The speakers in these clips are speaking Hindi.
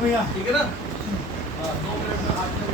भैया। ठीक है ना? हाँ, 2 मिनट में हाथ में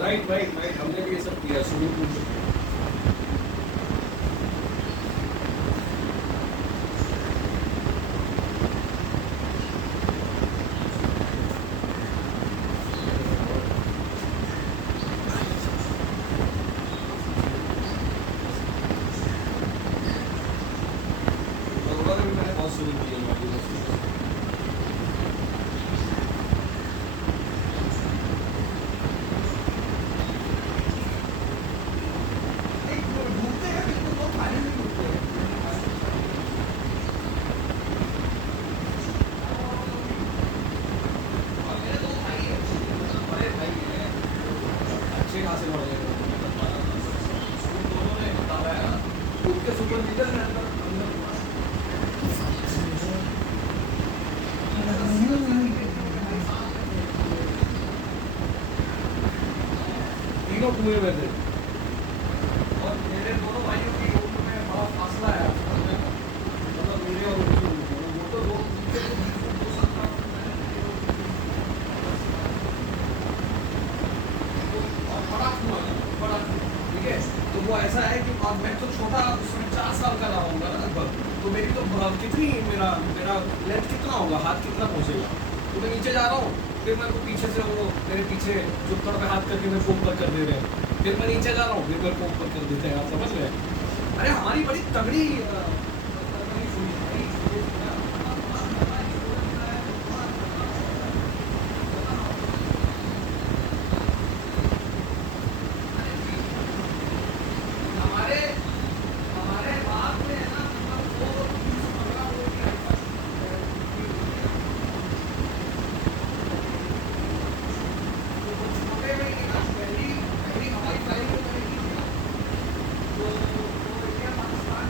राइट हमने भी ये सब किया स्विमिंग पूल में। बड़ौदा में भी मैंने बहुत स्विमिंग की है हमारी। अच्छे खासे बढ़ गए दोनों ने बताया उनके सुपरविजन में अंदर तीनों कुएं में थे और मेरे दोनों भाइयों की उम्र में बड़ा फासला है। मतलब मेरे और उनकी उम्र में वो तो दो साल का बड़ा कुआं बड़ा, ठीक है। तो वो ऐसा है कि अब मैं तो छोटा उसमें 4 साल का रहा हूँगा ना लगभग, तो मेरी तो कितनी मेरा लेंथ कितना होगा, हाथ कितना पहुँचेगा। तो मैं नीचे जा रहा हूँ, फिर मेरे को पीछे से वो मेरे पीछे जुत्तड़ पे हाथ करके मेरे को ऊपर कर दे रहे हैं, फिर मैं नीचे जा रहा हूँ, फिर मेरे को ऊपर कर देते हैं। आप समझ रहे हैं? अरे हमारी बड़ी तगड़ी हमारे हमारे बाप में है ना, मतलब वो 315 वोल्ट की तो छोटे में ही ना पहली पहली हमारी फ्लाइट जो मैंने की थी ना, तो इंडिया पाकिस्तान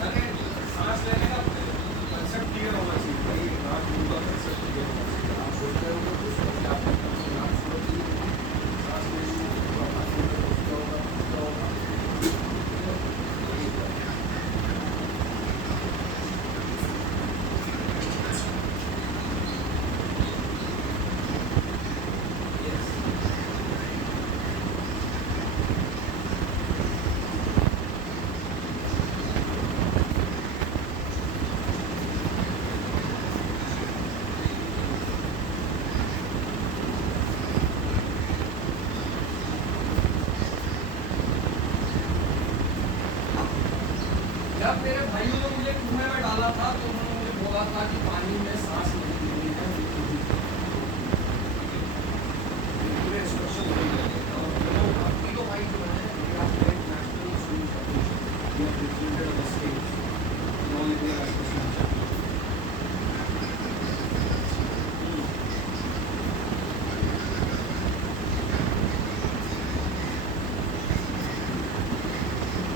अरे सांस लेने का कंसेप्ट क्लियर होना चाहिए भाई, नाक मुंह का कंसेप्ट क्लियर होना चाहिए। आप बोलते रहोगे तो समझ आप नाक छोड़ दीजिए, सांस लीजिए, तो आपका मुंह में क्या होगा, क्या होगा, यही है। Yes. जब मेरे भाइयों ने मुझे कुएं में डाला था तो उन्होंने मुझे बोला था कि पानी में सांस नहीं लेनी है, पूरे इंस्ट्रक्शन वही लगे। और वो तीनों भाई जो हैं ये आपके नेशनल स्विमिंग कॉम्पिटिशन, ये president of the state, all India national swimming champion.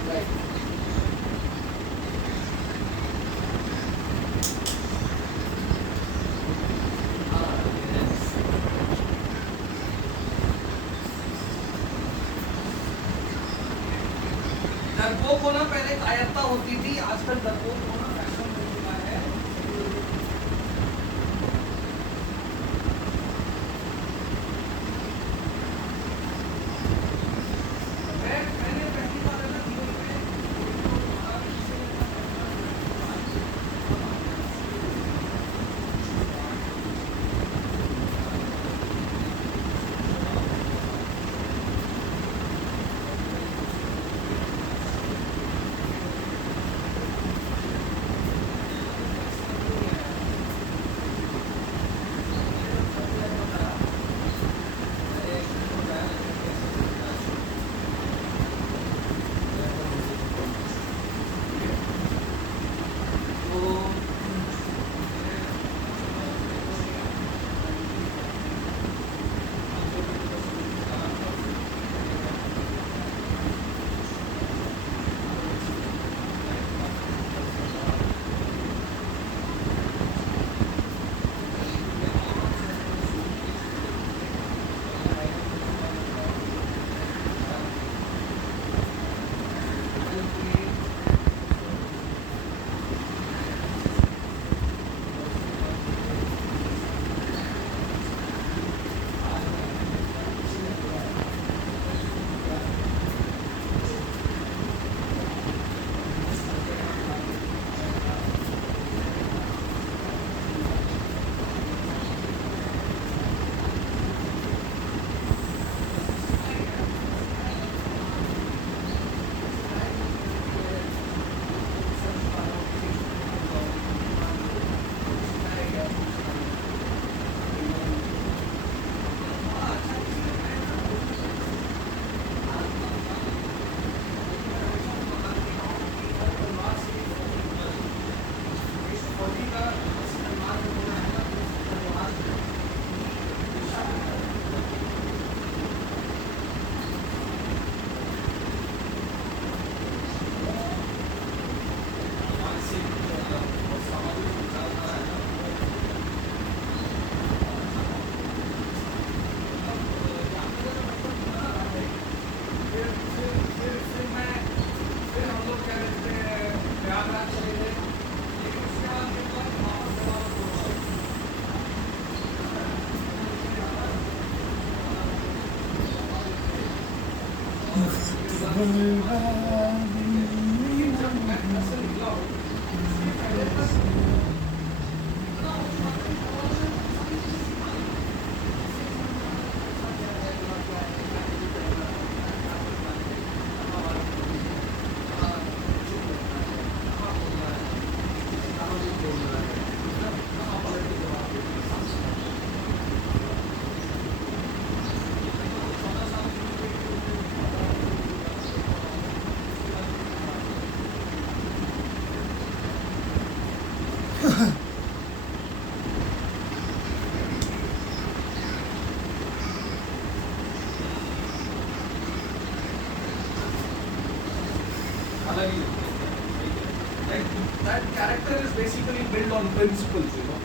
Right. हाँ, yes. डरपोक होना पहले कायरता होती थी, आजकल डरपोक होना फैशन हो चुका है। मैंने पहली बार है ना जीवन में हमारा किसी ने जब मैं घर से निकला हूँ इसके पहले तक अलग ही like that character is basically built on principles, you know.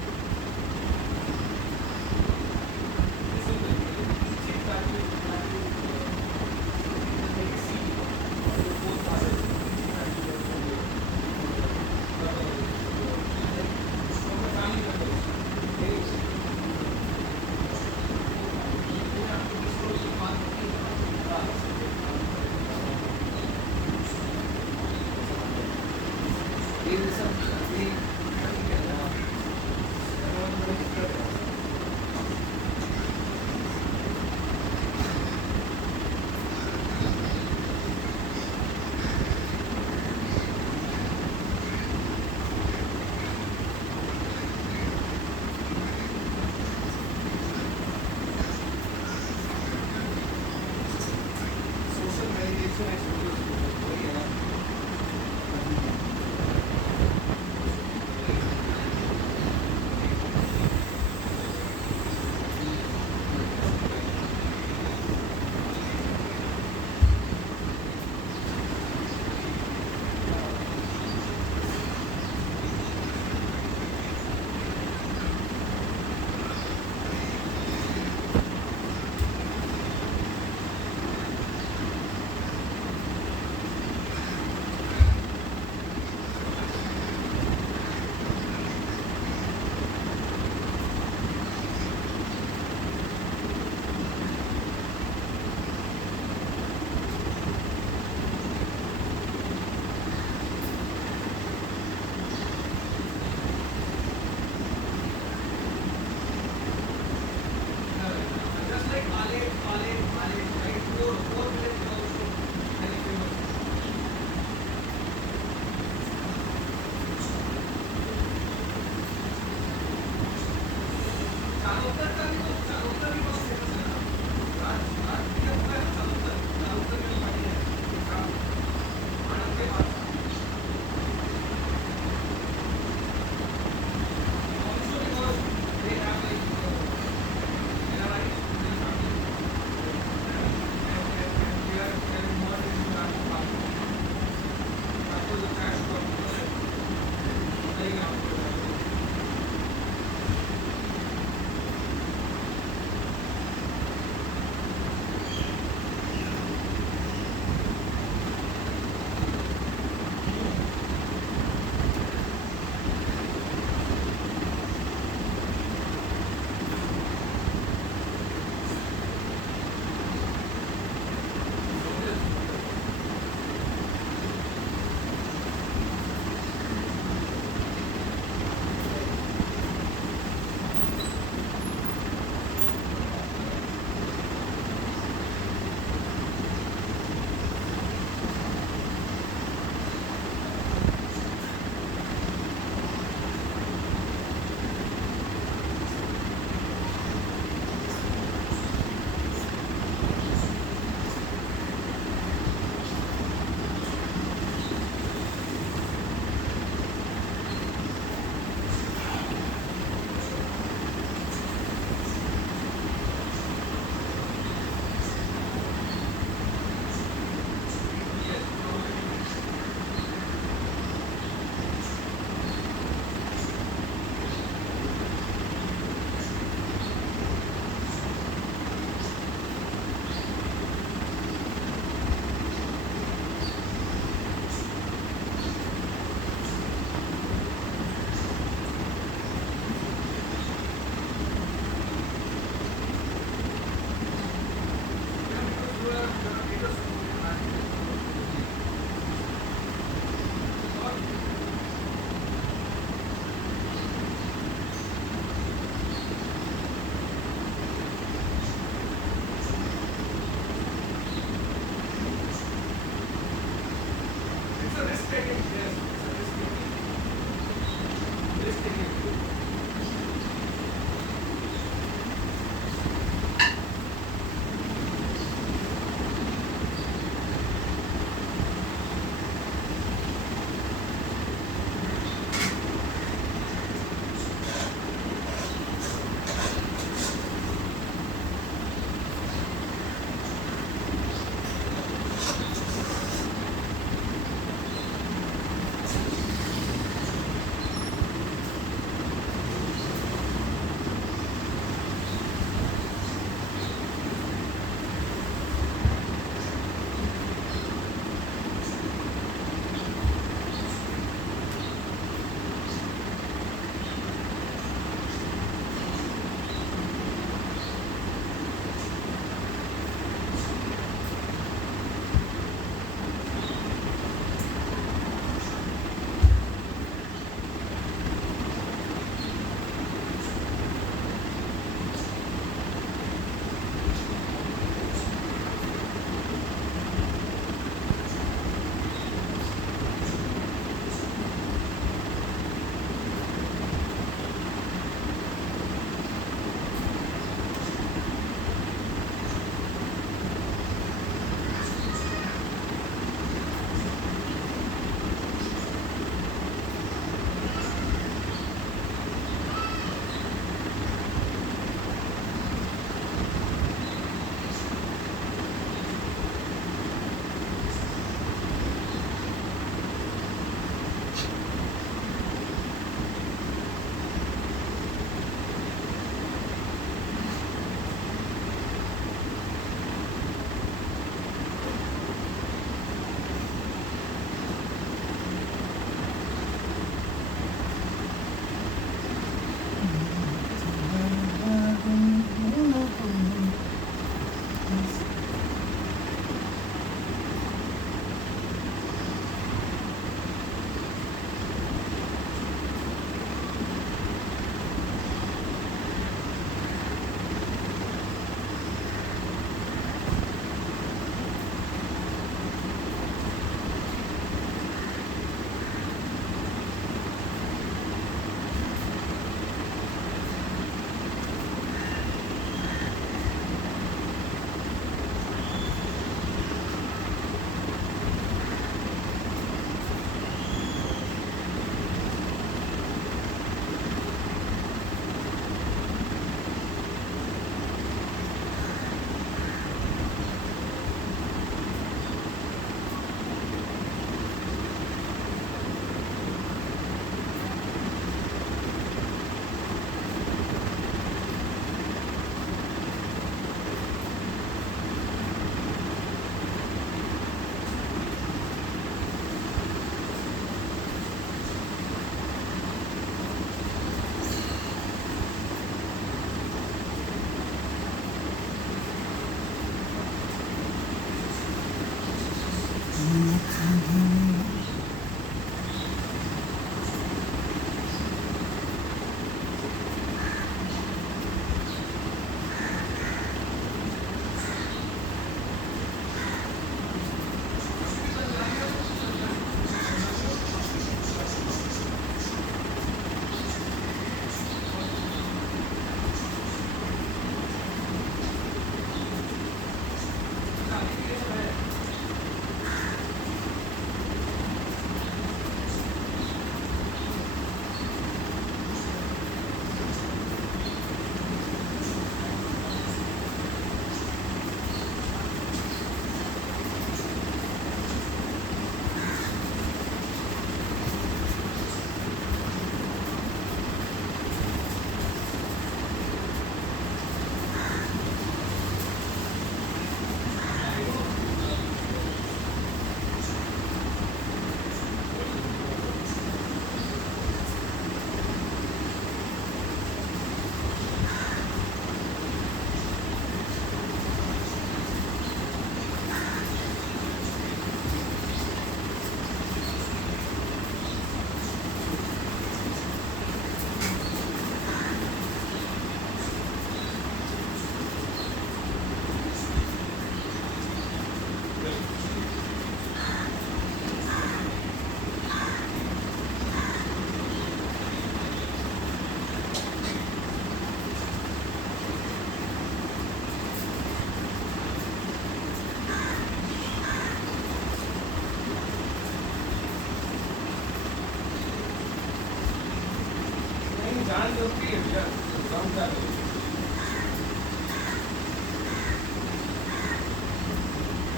जान जरूरी है भैया, कम कर दो।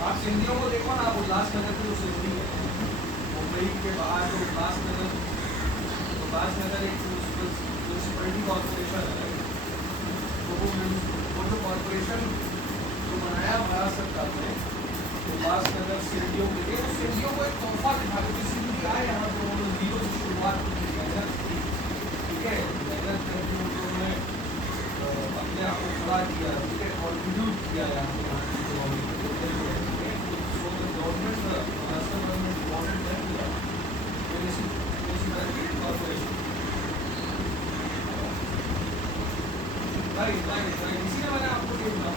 आप सिंधियों को देखो ना, आप उल्लासनगर की जो सिंधी है, मुंबई के बाहर जो उल्लासनगर एक म्यूनसिपलिटी कॉर्पोरेशन है, तो वो जो कॉर्पोरेशन जो बनाया भारत सरकार ने उल्लासनगर सिंधियों के लिए, तो सिंधियों को एक तोहफा दिखा दो। किसी भी आए यहाँ तो उन्होंने जीरो से शुरुआत की, मेहनत की, ठीक है, मेहनत करके उन्होंने अपने आप को खड़ा किया, ठीक है, कॉन्ट्रीब्यूट किया यहाँ पे गवर्नमेंट महाराष्ट्र गवर्नमेंट इम्पोर्टेंट है किया इसी तरह की कॉर्पोरेशन राइट, इसीलिए मैंने आपको ये बोला।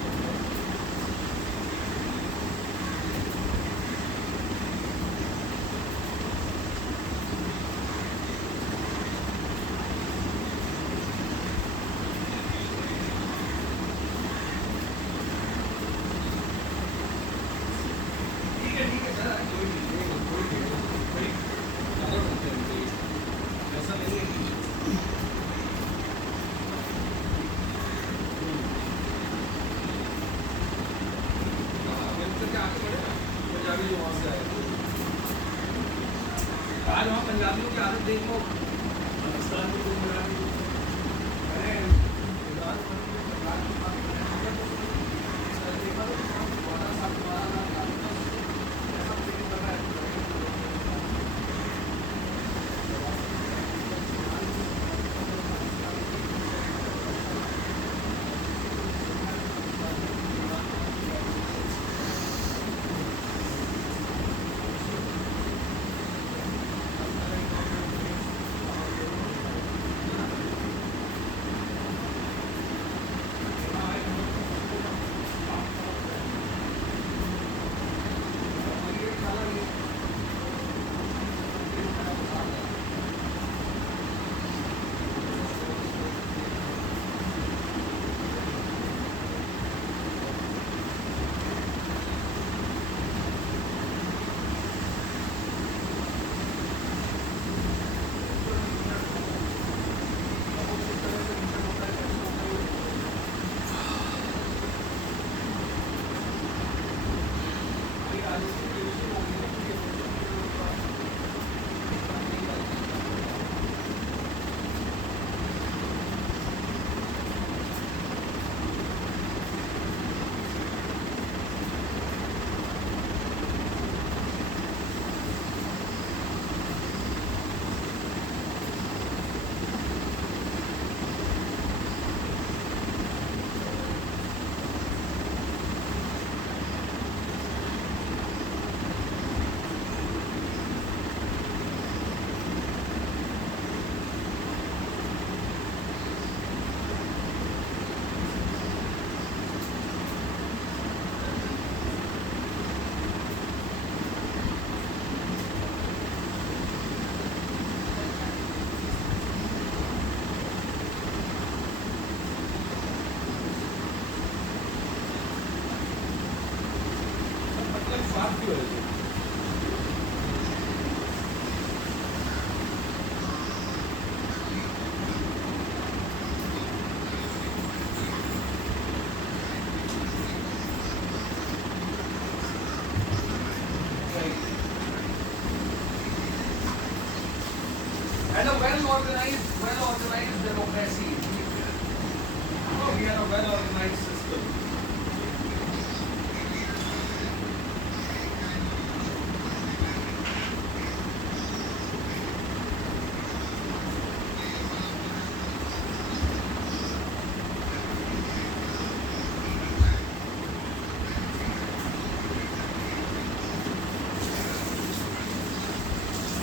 आज वहाँ पंजाबियों की आदत देख लो, पाकिस्तान में जो मराठी उसकी वजह से। And a well-organized democracy. We are a well-organized system.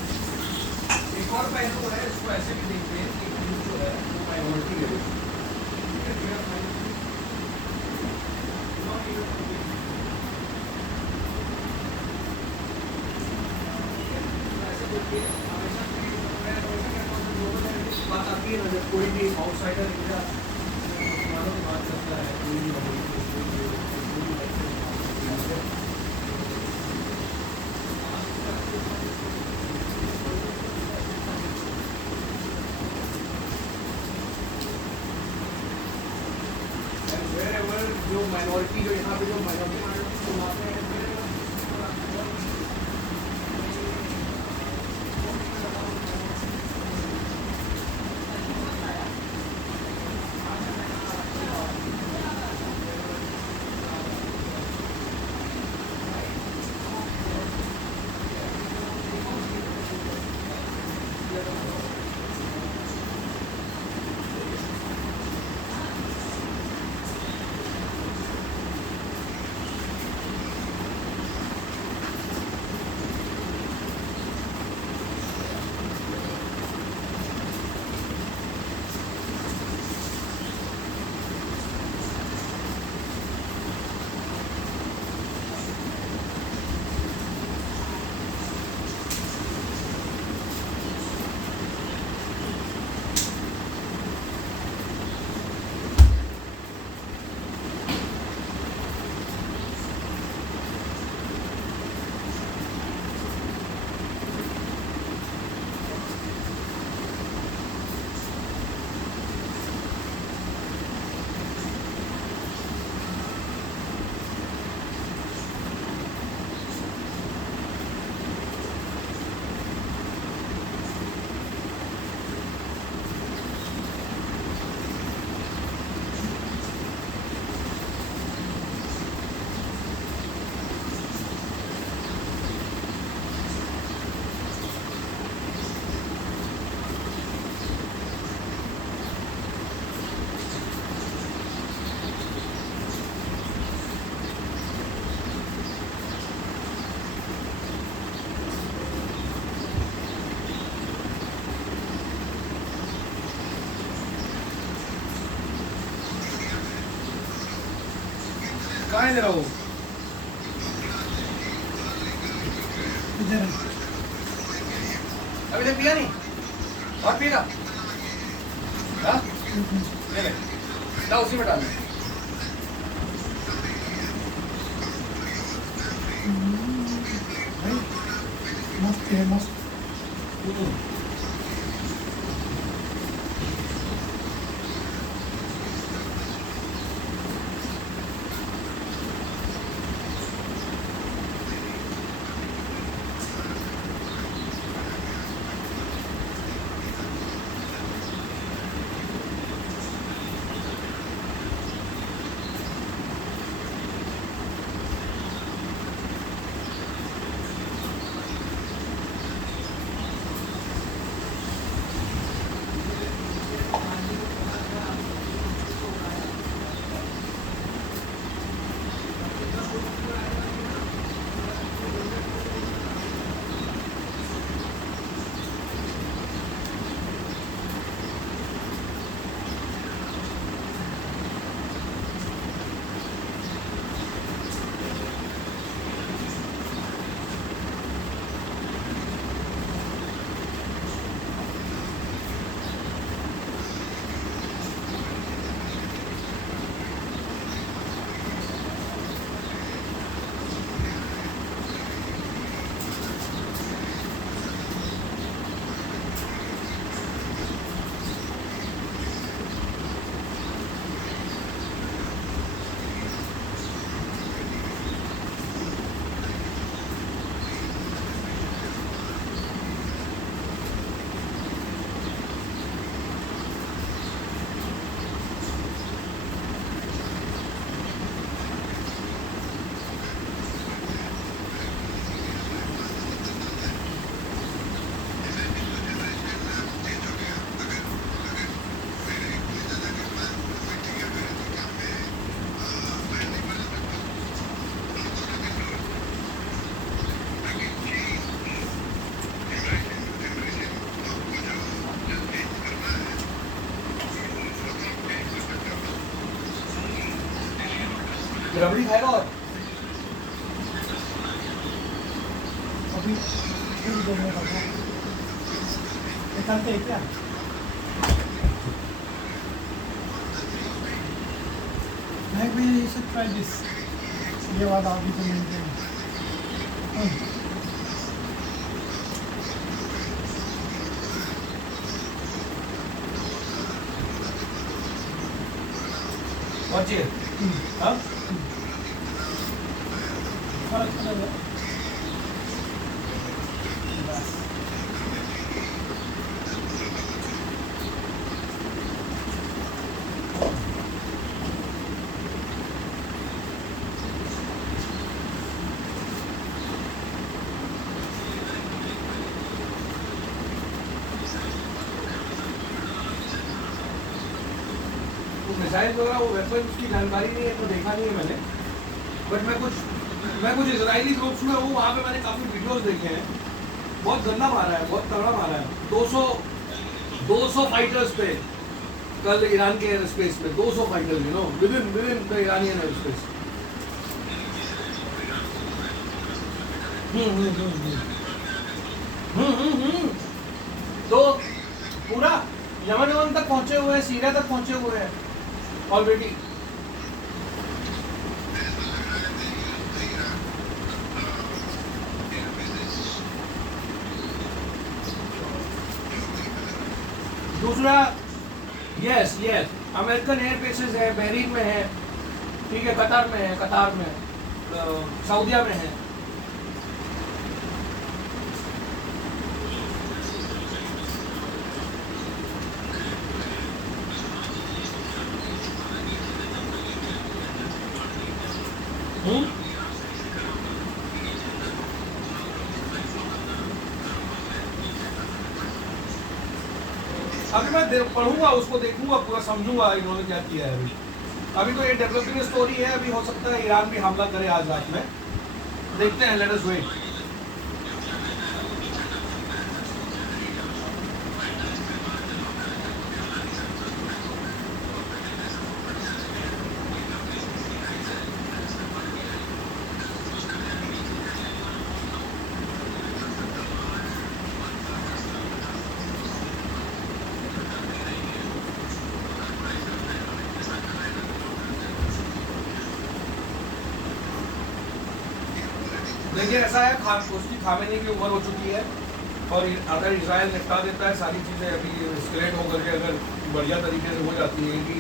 एक और पहलू है, इसको ऐसे भी देखते हैं कि ग्रुप जो है वो माइनॉरिटी है, ठीक है, we are minority. Not even to be- ऐसे देखिए, हमेशा मैं हमेशा कहता हूँ कि global heritage की बात आती है ना, जब कोई भी आउटसाइडर इंडिया मानो की बात करता है, कोई भी जो माइनॉरिटी जो यहाँ पे जो माइनॉरिटी जो वहाँ पे कहाँ है जरा वो अभी तक पिया नहीं और पिएगा हाँ ले ले ला उसी में डाल मस्त है मस्त रबड़ी खाएगा और अभी थोड़ी देर में खाऊंगा। निकलते हैं क्या? मैं भी यू शुड ट्राई दिस। ये बात आप भी तो मिलते हैं। और चाहिए हाँ फर्क अलग है। बस मिसाइल वगैरह वो वेपन की जानकारी नहीं है तो देखा नहीं है मैंने बट मैं कुछ इजरायली ग्रुप्स में हूँ वहाँ पे मैंने काफ़ी वीडियोस देखे हैं बहुत गंदा मारा है बहुत तगड़ा मारा है 200 फाइटर्स पे कल ईरान के एयर स्पेस में 200 fighters you know with in the Iranian air space तो पूरा यमन तक पहुंचे हुए हैं सीरिया तक पहुंचे हुए हैं ऑलरेडी दूसरा यस अमेरिकन एयर बेसेस है बहरीन में है ठीक है कतार में सऊदिया में है अभी मैं पढ़ूंगा उसको देखूंगा पूरा समझूंगा इन्होंने क्या किया है अभी तो ये डेवलपिंग स्टोरी है अभी हो सकता है ईरान भी हमला करे आज रात में देखते हैं लेट अस वेट देखिए ऐसा है उसकी खामेनी की उम्र हो चुकी है और अगर इजराइल निपटा देता है सारी चीज़ें अभी स्केलेट होकर के अगर बढ़िया तरीके से हो जाती है कि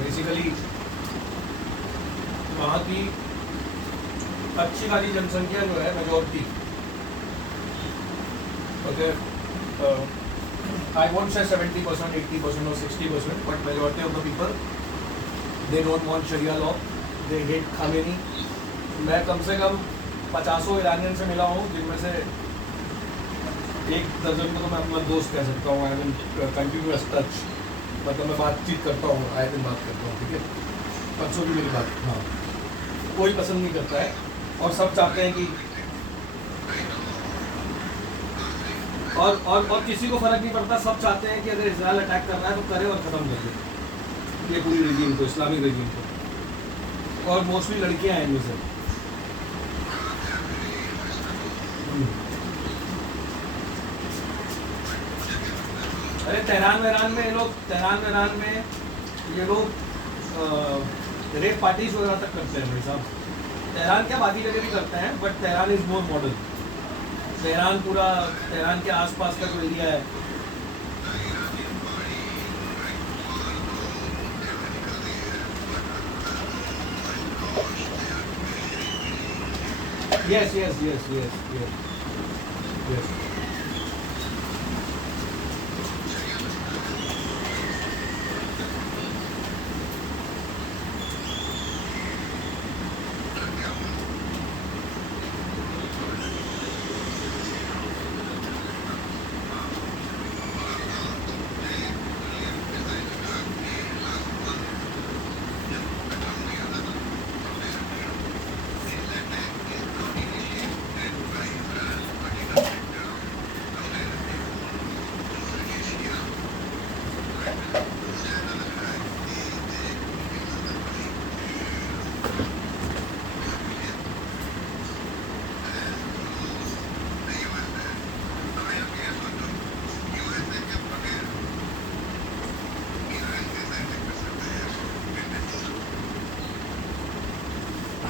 बेसिकली वहाँ की अच्छी खासी जनसंख्या जो है majority okay I won't say 70%, 80% और 60%, but majority of the people they don't want शरिया लॉ, दे हेट खामेनी। मैं कम से कम 50 ईरानियन से मिला हूँ जिनमें से एक दर्जन को तो मैं अपना दोस्त कह सकता हूँ। आई मीन कंटिन्यूअस टच, मतलब मैं बातचीत करता हूँ, आए दिन बात करता हूँ, ठीक है। परसों भी मेरी बात, हाँ, कोई पसंद नहीं करता है और सब चाहते हैं कि और किसी को फर्क नहीं पड़ता, सब चाहते हैं कि अगर इजराइल अटैक कर रहा है तो करे और ख़त्म कर दे ये पूरी रजीम को, इस्लामिक रजीम को, और मोस्टली लड़कियाँ हैं इनमें से। अरे तेहरान में ये लोग रेप पार्टीज वगैरह तक करते हैं भाई साहब। तेहरान क्या बाकी जगह भी करते हैं, but Tehran is more modern. Tehran के आसपास का जो एरिया है, yes.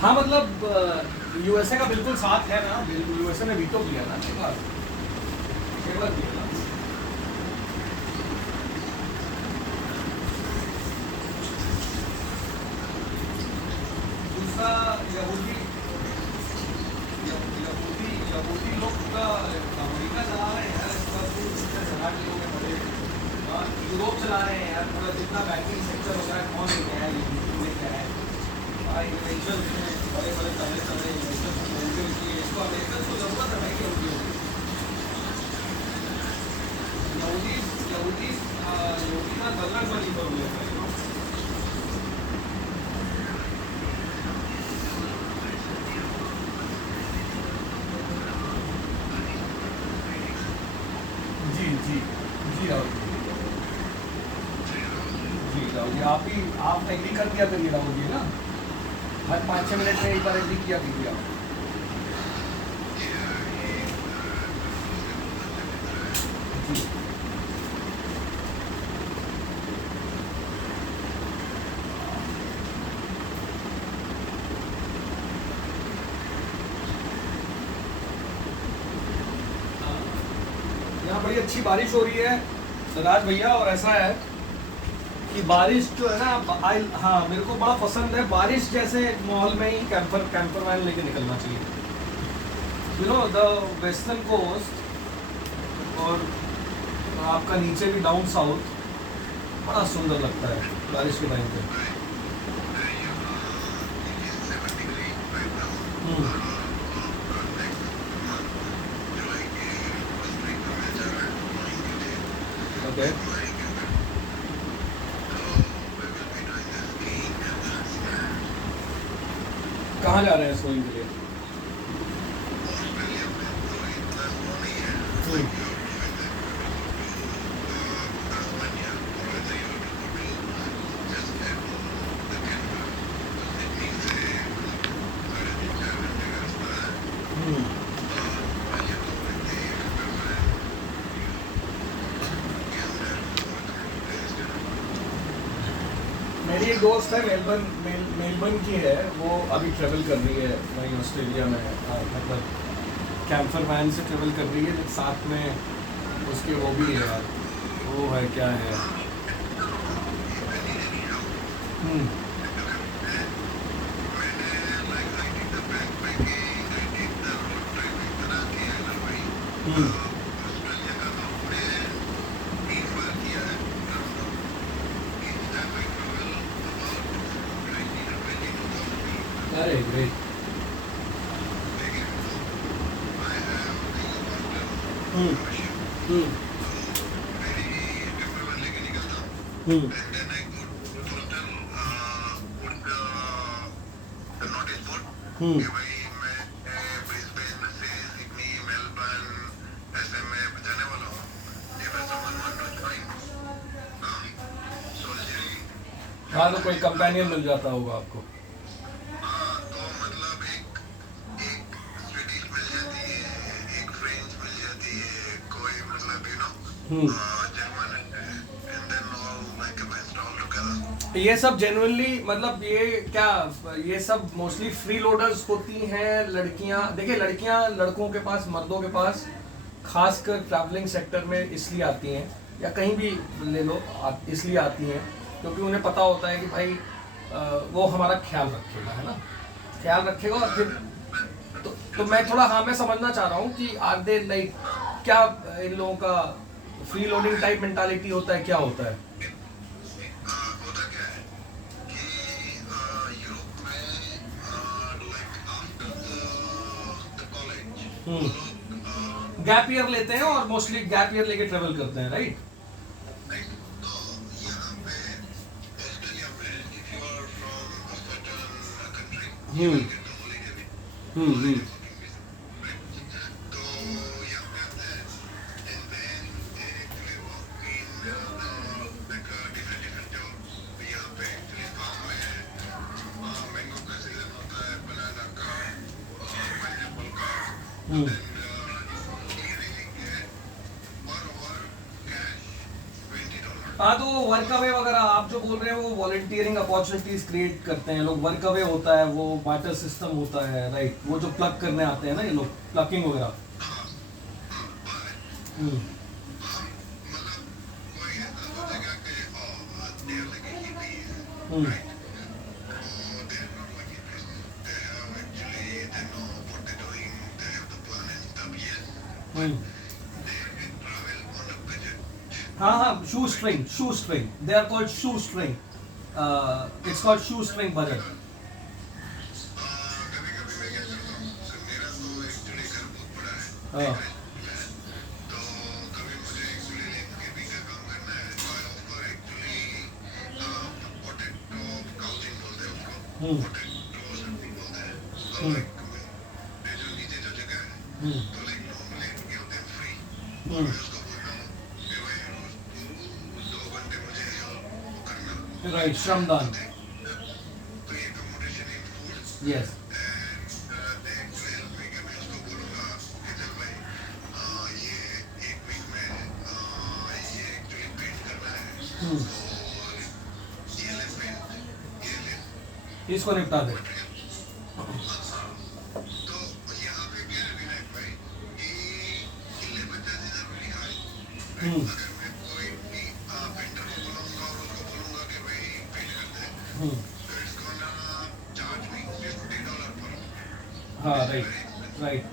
हाँ मतलब यूएसए का बिल्कुल साथ है ना, यूएसए ने वीटो किया ना एक बार किया ना। दूसरा यहूदी लोग का अमेरिका चला रहे हैं यार, इस बार तो लोग हैं बड़े, यूरोप चला रहे हैं यार पूरा, जितना बैंकिंग सेक्टर होता है कौन नहीं है, ये क्या है भाई, इन्वेंशन बड़े बड़े तगड़े इन्वेंशन इसको अमेरिकन को जरूरत है भाई यहूदी ना दलर बनी कर लिया। जी जी जी राहुल जी आप एग्री कर दिया करिए राहुल जी ना, हर 5-6 मिनट में एक बार एग्री किया कीजिए आप। जी यहाँ बड़ी अच्छी बारिश हो रही है राज भैया, और ऐसा है कि बारिश जो है ना हाँ मेरे को बड़ा पसंद है बारिश जैसे माहौल में ही कैंपर वैन लेके निकलना चाहिए, you know the western coast और आपका नीचे भी डाउन साउथ बड़ा सुंदर लगता है बारिश के टाइम पे। ओके कहाँ जा रहे हैं सोइंग के लिए? मेरी एक दोस्त है मेलबर्न की है, वो अभी ट्रेवल कर रही है वहीं ऑस्ट्रेलिया में, मतलब कैंपर वैन से ट्रेवल कर रही है, साथ में उसके वो भी है, वो है क्या है अरे ग्रेट। हाँ तो कोई कंपेनियन मिल जाता होगा आपको। ये सब जेन्युइनली मतलब ये क्या, ये सब मोस्टली फ्री लोडर्स होती हैं लड़कियां, देखिए लड़कियां लड़कों के पास, मर्दों के पास खासकर ट्रैवलिंग सेक्टर में इसलिए आती हैं, या कहीं भी ले लो इसलिए आती हैं क्योंकि उन्हें पता होता है कि भाई वो हमारा ख्याल रखेगा, है ना, ख्याल रखेगा। और फिर तो मैं थोड़ा हाँ मैं समझना चाह रहा हूँ कि आर दे लाइक क्या इन लोगों का फ्री लोडिंग टाइप मेंटालिटी होता है, क्या होता है? गैप ईयर लेते हैं और मोस्टली गैप ईयर लेके ट्रेवल करते हैं, राइट? हाँ तो वर्क अवे वगैरह आप जो बोल रहे हैं वो वॉलंटियरिंग अपॉर्चुनिटीज क्रिएट करते हैं लोग। वर्क अवे होता है, वो बाटर सिस्टम होता है, राइट? वो जो प्लग करने आते हैं ना ये लोग, प्लकिंग वगैरह। हम्म हम्म हम्म हाँ हाँ, shoe string, shoe string, they are called shoe string, it's called shoe string budget. हाँ हम्म हम्म हम्म हम्म राइट, श्रमदान, यस। इसको निपटा दे। हम्म हम्म हाँ राइट राइट।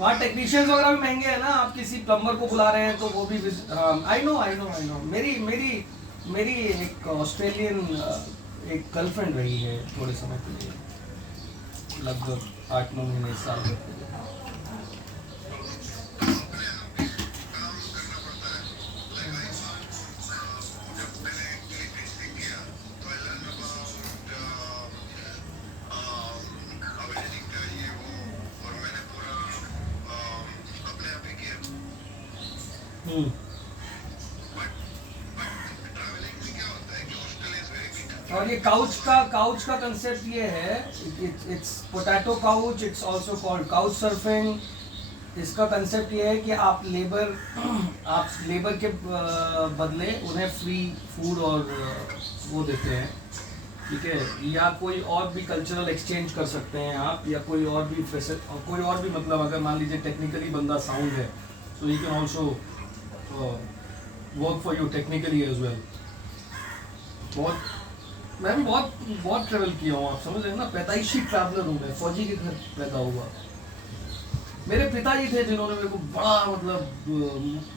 हाँ टेक्नीशियंस वगैरह भी महंगे हैं ना, आप किसी प्लम्बर को बुला रहे हैं तो वो भी I know I know I know. मेरी मेरी मेरी एक ऑस्ट्रेलियन एक गर्लफ्रेंड रही है थोड़े समय के लिए, लगभग 8-9 महीने, साल भर के लिए। हम्म और ये काउच का कंसेप्ट ये है, it's potato couch, it's also called couch surfing. इसका कंसेप्ट ये है कि आप लेबर के बदले उन्हें फ्री फूड और वो देते हैं, ठीक है? या कोई और भी कल्चरल एक्सचेंज कर सकते हैं आप, या कोई और भी मतलब अगर मान लीजिए टेक्निकली बंदा साउंड है, so you can also work for you technically as well. मैं भी बहुत ट्रेवल किया हूँ, आप समझ रहे हैं ना, पैदाइशी ट्रैवलर हूँ मैं, फौजी के घर पैदा हुआ। मेरे पिताजी थे जिन्होंने मेरे को बड़ा मतलब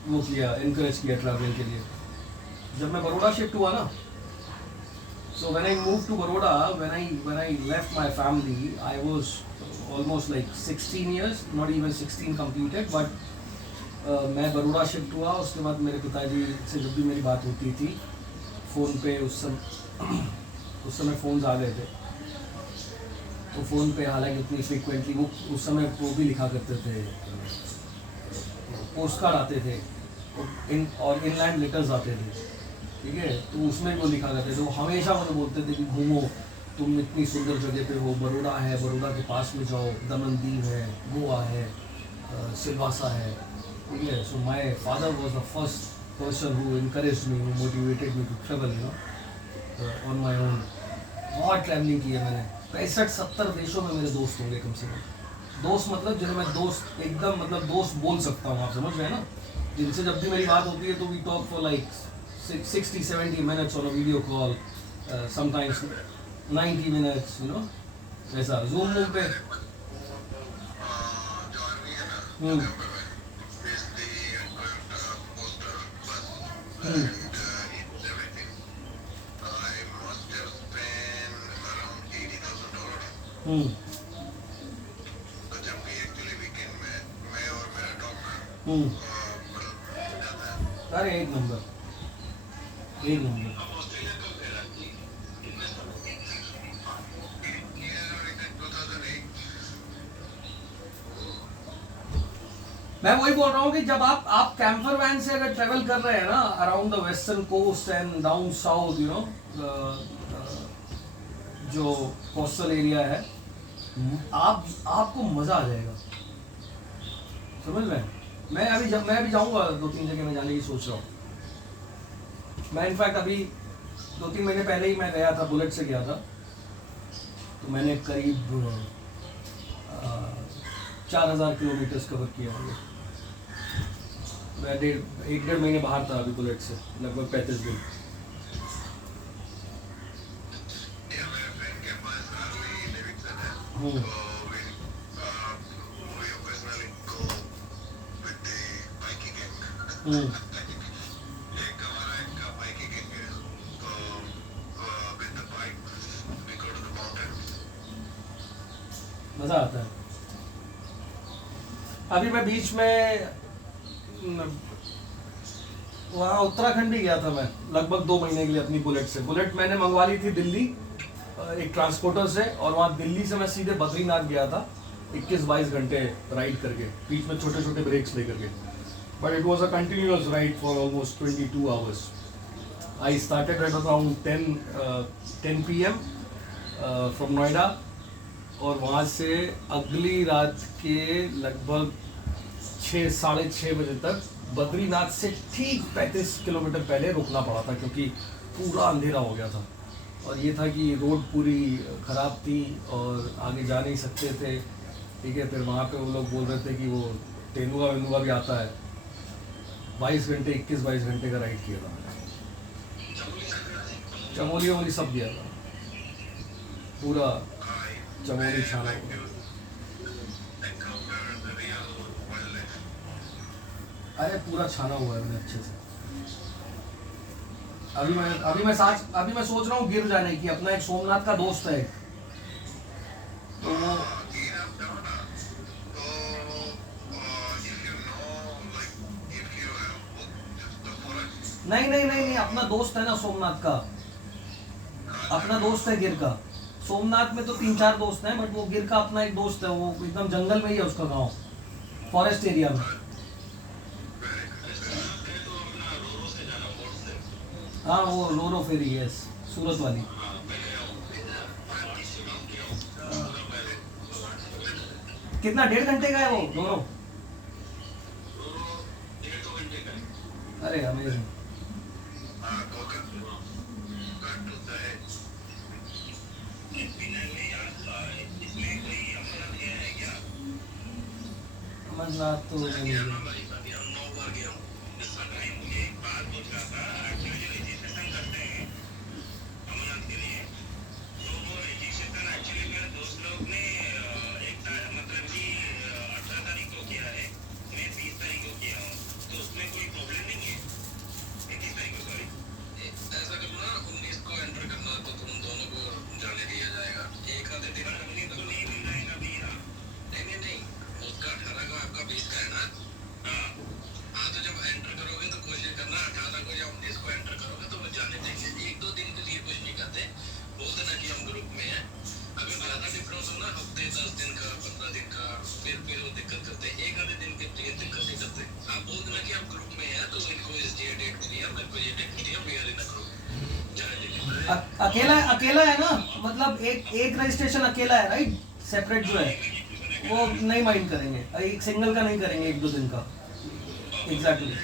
वो किया, इनकरेज किया ट्रैवलिंग के लिए। जब मैं बड़ौदा शिफ्ट हुआ ना, so when I moved to Baroda, when I left my family, I was almost like 16 years, not even 16 completed, but मैं बड़ौदा शिफ्ट हुआ। उसके बाद मेरे पिताजी से जब भी मेरी बात होती थी फ़ोन पे, उस समय फ़ोन्स आ गए थे, तो फ़ोन पे हालांकि उतनी फ्रिक्वेंटली वो उस समय वो भी लिखा करते थे, पोस्ट कार्ड आते थे और इनलैंड लेटर्स आते थे, ठीक है? तो उसमें वो लिखा करते थे। वो हमेशा मुझे बोलते थे कि घूमो, तुम इतनी सुंदर जगह पे हो, बड़ौदा है, बड़ौदा के पास में जाओ, दमन दीव है, गोवा है, सिलवासा है, ठीक है? So my father was the first person who encouraged me, who motivated me to travel, you know, on my own. बहुत ट्रैवलिंग की है मैंने, 65-70 देशों में मेरे दोस्त होंगे कम से कम। दोस्त मतलब जिन्हें मैं दोस्त एकदम मतलब दोस्त बोल सकता हूँ, आप समझ रहे हैं ना, जिनसे जब भी मेरी बात होती है तो we talk for like 60-70 minutes on a video call, sometimes 90 minutes, you know, ऐसा Zoom पे। अरे एक नंबर। मैं वही बोल रहा हूँ कि जब आप कैंपर वैन से अगर ट्रेवल कर रहे हैं ना around the western coast and down south, you know, जो कोस्टल एरिया है, आपको मजा आ जाएगा, समझ रहे हैं? मैं अभी जाऊंगा 2-3 जगह में जाने की सोच रहा हूँ। मैं इनफैक्ट अभी 2-3 महीने पहले ही मैं गया था, बुलेट से गया था, तो मैंने करीब 4000 किलोमीटर्स कवर किया होंगे। मैं 1-1.5 महीने बाहर था अभी बुलेट से, लगभग 35 दिन। हम्म, हम्म, मज़ा आता है। अभी मैं बीच में वहाँ उत्तराखंड भी गया था मैं, लगभग 2 महीने के लिए अपनी बुलेट से। बुलेट मैंने मंगवा ली थी दिल्ली एक ट्रांसपोर्टर से, और वहाँ दिल्ली से मैं सीधे बद्रीनाथ गया था 21-22 घंटे राइड करके, बीच में छोटे छोटे ब्रेक्स लेकर के। But it was a continuous ride for almost 22 hours. I started at around 10 PM from Noida, और वहाँ से अगली रात के लगभग 6-6:30 बजे तक बद्रीनाथ से ठीक 35 किलोमीटर पहले रुकना पड़ा था, क्योंकि पूरा अंधेरा हो गया था। और ये था कि रोड पूरी ख़राब थी और आगे जा नहीं सकते थे, ठीक है। फिर वहाँ पे वो लोग बोल रहे थे कि वो तेंदुआ वेंदुआ भी आता है। 21-22 घंटे का राइड किया था मैंने। चमोली वमोली सब गया था, पूरा चमोली छाना हुआ। अरे पूरा छाना हुआ है मैंने अच्छे से। अभी मैं सोच रहा हूँ गिर जाने की। अपना एक सोमनाथ का दोस्त है, तो वो नहीं, अपना दोस्त है ना सोमनाथ का, अपना दोस्त है गिर का। सोमनाथ में तो 3-4 दोस्त हैं, बट वो गिर का अपना एक दोस्त है, वो एकदम जंगल में ही है उसका गांव, फॉरेस्ट एरिया में। हाँ वो रोरो फेरी है, सूरत वाली। कितना 1.5 घंटे का है वो दोनों? अरे अमेजिंग। अमरनाथ तो अकेला है ना, मतलब एक रजिस्ट्रेशन अकेला है, राइट? सेपरेट जो है वो नहीं माइंड करेंगे, एक सिंगल का नहीं करेंगे 1-2 दिन का। एग्जैक्टली।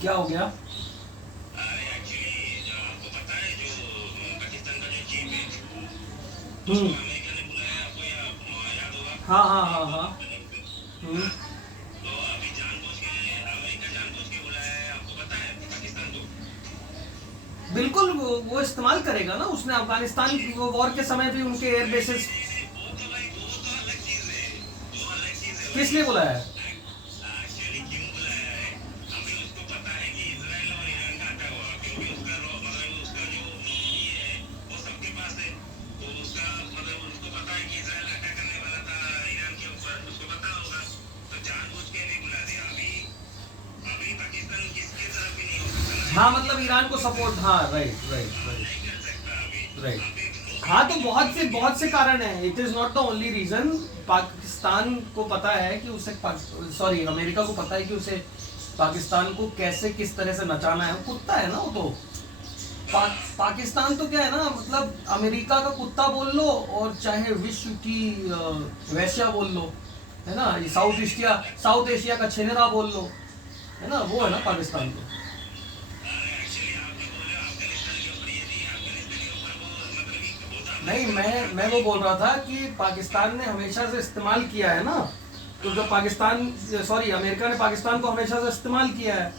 क्या हो गया? हाँ हाँ हाँ हाँ। बिल्कुल, वो इस्तेमाल करेगा ना। उसने अफगानिस्तान वॉर के समय भी उनके एयर बेसिस। किस लिए बुलाया है? हाँ मतलब ईरान को सपोर्ट। हाँ राइट। हाँ तो बहुत से कारण है। It is not the only reason. Pakistan को पता है कि उसे अमेरिका को पता है कि उसे पाकिस्तान को कैसे किस तरह से नचाना है। वो कुत्ता है ना वो तो। पाकिस्तान तो क्या है ना, मतलब अमेरिका का कुत्ता बोल लो और चाहे विश्व की वैश्या बोल लो, है ना, ये साउथ एशिया का छेनेरा बोल लो, है ना, वो है ना पाकिस्तान तो। नहीं, मैं वो बोल रहा था कि पाकिस्तान ने हमेशा से इस्तेमाल किया है ना, तो जब पाकिस्तान, सॉरी, अमेरिका ने पाकिस्तान को हमेशा से इस्तेमाल किया है,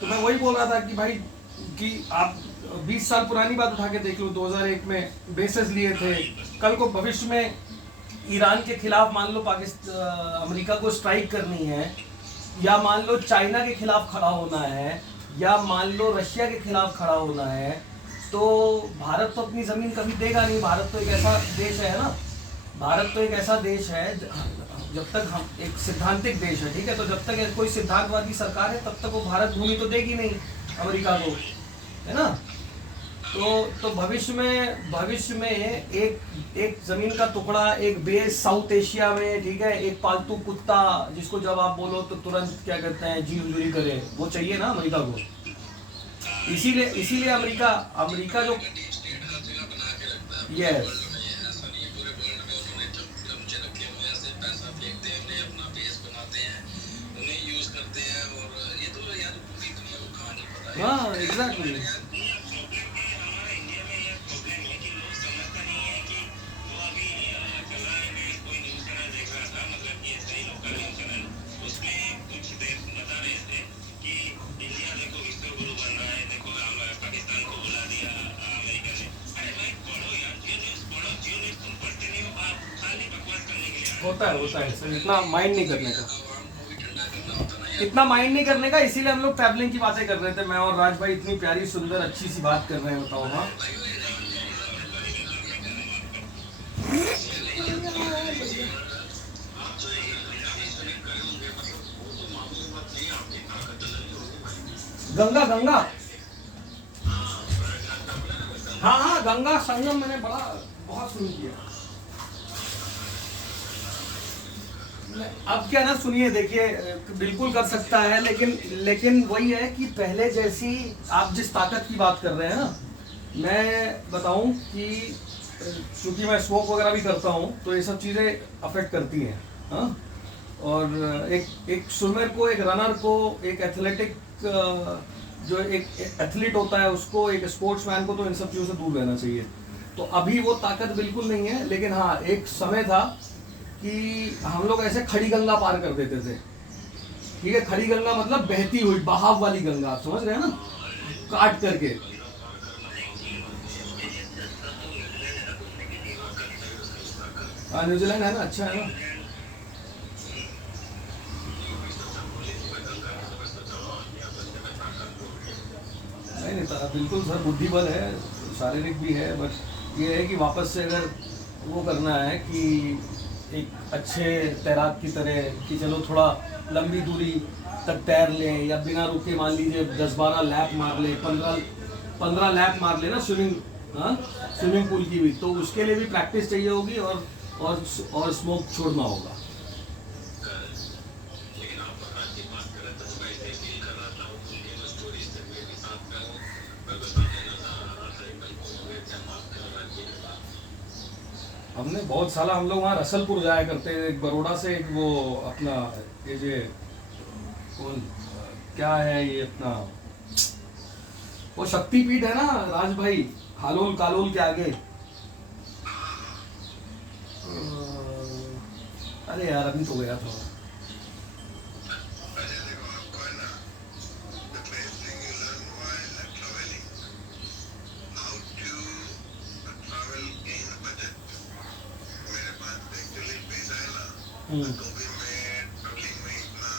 तो मैं वही बोल रहा था कि भाई, कि आप 20 साल पुरानी बात उठा के देख लो, 2001 में बेसेस लिए थे, कल को भविष्य में ईरान के खिलाफ मान लो पाकिस्तान, अमेरिका को स्ट्राइक करनी है, या मान लो चाइना के खिलाफ खड़ा होना है, या मान लो रशिया के खिलाफ खड़ा होना है, तो भारत तो अपनी ज़मीन कभी देगा नहीं। भारत तो एक ऐसा देश है ना, भारत तो एक ऐसा देश है, जब तक हम एक सिद्धांतिक देश है, ठीक है, तो जब तक कोई सिद्धांतवादी सरकार है तब तक वो भारत भूमि तो देगी नहीं अमेरिका को, है ना। तो भविष्य में एक जमीन का टुकड़ा, एक बेस साउथ एशिया में, ठीक है, एक पालतू कुत्ता जिसको जब आप बोलो तो तुरंत क्या कहते हैं, जी हुजूरी करे, वो चाहिए ना अमेरिका को। इसीलिए अमेरिका जो, यस, हाँ, एग्जैक्टली। होता है सर, इतना माइंड नहीं करने का, इसीलिए हम लोग ट्रैवलिंग की बातें कर रहे थे, मैं और राज भाई इतनी प्यारी सुंदर अच्छी सी बात कर रहे हैं, बताओ। हाँ, गंगा, हाँ, गंगा संगम मैंने बहुत सुन किया। अब क्या ना, सुनिए, देखिए, बिल्कुल कर सकता है, लेकिन वही है कि पहले जैसी, आप जिस ताकत की बात कर रहे हैं ना, मैं बताऊं कि क्योंकि मैं स्मोक वगैरह भी करता हूं, तो ये सब चीज़ें अफेक्ट करती हैं, हाँ। और एक स्विमर को, एक रनर को, एक एथलेटिक, जो एक एथलीट होता है उसको, एक स्पोर्ट्समैन को तो इन सब चीज़ों से दूर रहना चाहिए। तो अभी वो ताकत बिल्कुल नहीं है, लेकिन हाँ, एक समय था कि हम लोग ऐसे खड़ी गंगा पार कर देते थे, ठीक है, खड़ी गंगा मतलब बहती हुई, बहाव वाली गंगा, आप समझ रहे हैं ना, काट करके। हाँ, न्यूजीलैंड है ना, अच्छा है ना। नहीं, बिल्कुल सर, बुद्धि बल है, शारीरिक भी है, बट ये है कि वापस से अगर वो करना है कि एक अच्छे तैराक की तरह, कि चलो थोड़ा लंबी दूरी तक तैर लें, या बिना रुके मान लीजिए 10-12 लैप मार ले, 15 लैप मार ले ना स्विमिंग पूल की भी, तो उसके लिए भी प्रैक्टिस चाहिए होगी, और स्मोक छोड़ना होगा। हमने बहुत साला, हम लोग वहाँ रसलपुर जाया करते हैं, एक बड़ौदा से, एक वो अपना ये कौन, क्या है ये अपना, वो शक्तिपीठ है ना राज भाई, हालोल कालोल के आगे, अरे यार अभी तो गया था। तो भी मैं ट्रैवलिंग में इतना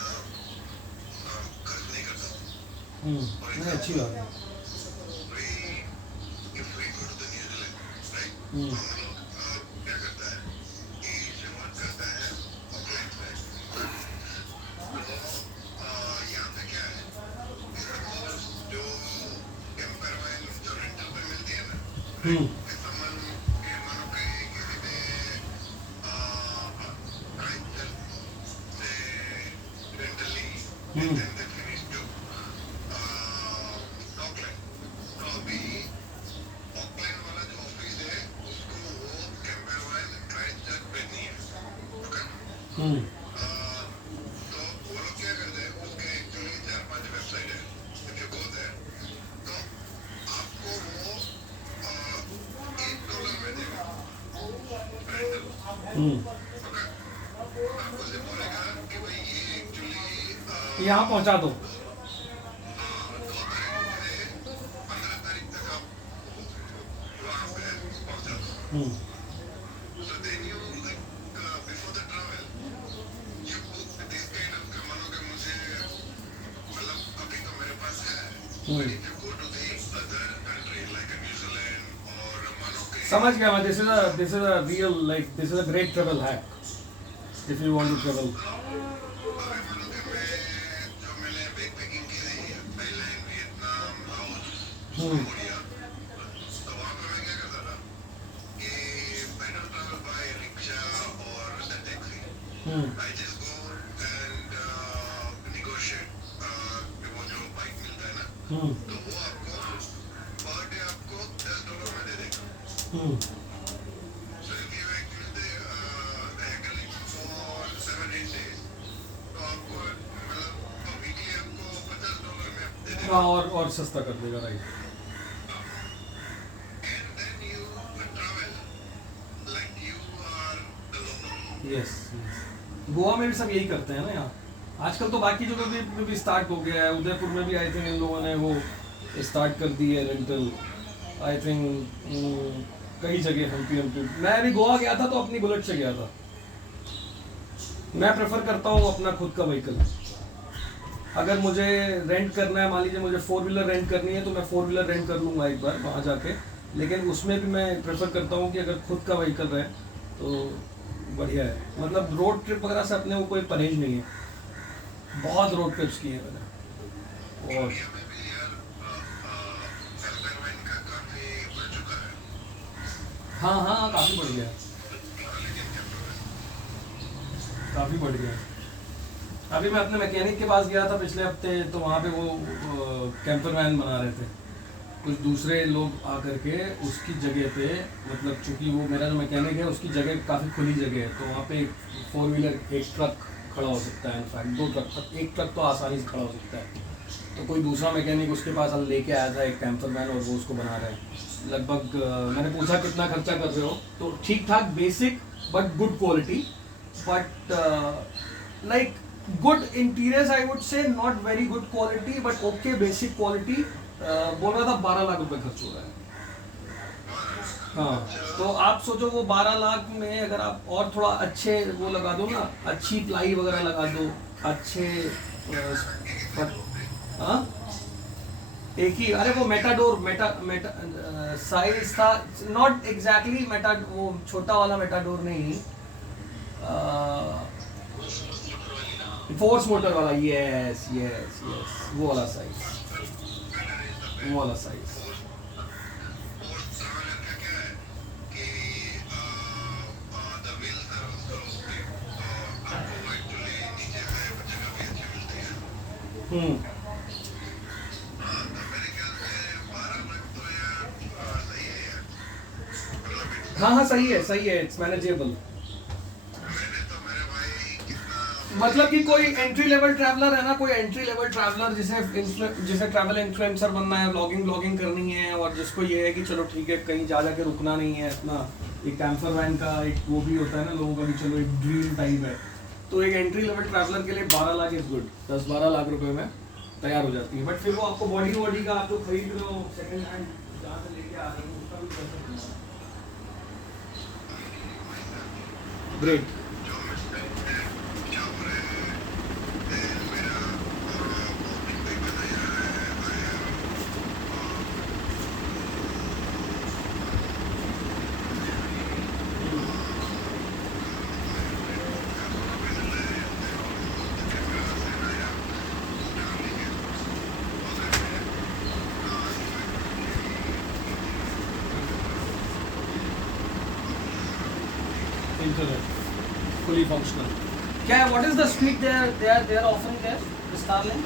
खर्च नहीं करता हूँ। नहीं, अच्छी बात है। If we go to the New Zealand, right? हम लोग क्या करता है कि शुरुआत करता है ऑकलैंड से। तो यहाँ पे क्या है, जो कैंपर वाइन जो रेंटल पे मिलती है ना, and then they finish to Auckland. So अभी हम्म तो वो लोग क्या करते हैं, उसके एक्चुअली 4-5 वेबसाइट है, if you go there, तो आपको वो $1 में देगा रेंटल। ओके, आपको से बोलेगा कि भाई ये एक्चुअली यहाँ पहुँचा दो। 2 तारीख से 15 तारीख तक आप वहाँ पे पहुँचा दो। So then you like before the travel, you book this kind of मानो कि मुझे मतलब अभी तो मेरे पास है, but if you go to the other country like New Zealand or मानो कि समझ गया मैं। This is a real like this is a great travel hack if you want to travel. अभी मानो कि मैं जो मैंने बैकपैकिंग की है थाईलैंड, वियतनाम, लाओस, कंबोडिया, तो वहाँ पे मैं क्या करता था कि I don't travel by rickshaw or the taxi. I just go and negotiate वो जो बाइक मिलता है ना, तो वो आपको पर डे आपको $10 में दे देगा। So if you actually haggling for 7-8 days, तो आपको मतलब वीकली आपको $50 में दे देगा। हाँ और सस्ता कर देगा, right. And then you travel like you are the local. Yes Goa में भी सब यही करते हैं ना यहाँ आजकल। तो बाकी जगह भी स्टार्ट हो गया है। उदयपुर में भी आई थिंक इन लोगों ने वो स्टार्ट कर दी है रेंटल। आई थिंक कई जगह हम्पी मैं अभी गोवा गया था तो अपनी बुलेट से गया था। मैं प्रेफर करता हूँ अपना खुद का व्हीकल। अगर मुझे रेंट करना है, मान लीजिए मुझे 4 व्हीलर रेंट करनी है तो मैं 4 व्हीलर रेंट कर लूँगा एक बार वहाँ जाके। लेकिन उसमें भी मैं प्रेफर करता हूँ कि अगर खुद का व्हीकल रहे तो बढ़िया है। मतलब रोड ट्रिप वगैरह से अपने को कोई परहेज नहीं है। बहुत रोड ट्रिप्स किए हैं मैंने। और इंडिया में भी यार कैंपरमैन का काफी बढ़ चुका है। हाँ काफ़ी बढ़ गया, लेकिन कैंपरमैन काफ़ी बढ़ गया। अभी मैं अपने मैकेनिक के पास गया था पिछले हफ्ते, तो वहाँ पे वो कैंपर वैन बना रहे थे कुछ दूसरे लोग आकर के उसकी जगह पे। मतलब चूंकि वो मेरा जो मैकेनिक है उसकी जगह काफ़ी खुली जगह है, तो वहाँ पे 4 व्हीलर एक ट्रक खड़ा हो सकता है। इनफैक्ट 2 ट्रक तक, एक ट्रक तो आसानी से खड़ा हो सकता है। तो कोई दूसरा मैकेनिक उसके पास लेके आया था एक कैंपर वैन और वो उसको बना रहे हैं। लगभग मैंने पूछा कितना खर्चा कर रहे हो, तो ठीक ठाक basic but good quality, but like good interiors I would say, not very good quality but okay basic quality. बोल रहा था 12 लाख रुपए खर्च हो रहा है। हाँ, तो आप सोचो वो 12 लाख में अगर आप और थोड़ा अच्छे वो लगा दो ना, अच्छी प्लाई वगैरह लगा दो, अच्छे हाँ एक ही। अरे वो मेटा साइज था, नॉट एग्जैक्टली मेटा, वो छोटा वाला मेटाडोर नहीं, फोर्स मोटर वाला। यस यस यस, वो वाला साइज, वो वाला साइज। हाँ सही है, इट्स मैनेजेबल। मतलब कि कोई एंट्री लेवल ट्रैवलर है ना, कोई एंट्री लेवल ट्रैवलर जिसे ट्रैवल इन्फ्लुएंसर बनना है, व्लॉगिंग करनी है, और जिसको ये है कि चलो ठीक है कहीं जा के रुकना नहीं है इतना, एक कैंपर वैन का एक वो भी होता है ना लोगों का कि चलो एक ड्रीम टाइप है, तो एक एंट्री लेवल ट्रैवलर के लिए 12 लाख इज गुड। 10-12 लाख रुपए में तैयार हो जाती है। बट फिर वो आपको बॉडी का आप जो खरीद रहे हो सेकंड हैंड जहाँ से लेके आ रहे हो उसका भी पैसा देना। ग्रेट। Internet fully functional. क्या, what is the speed they are offering there, Starlink?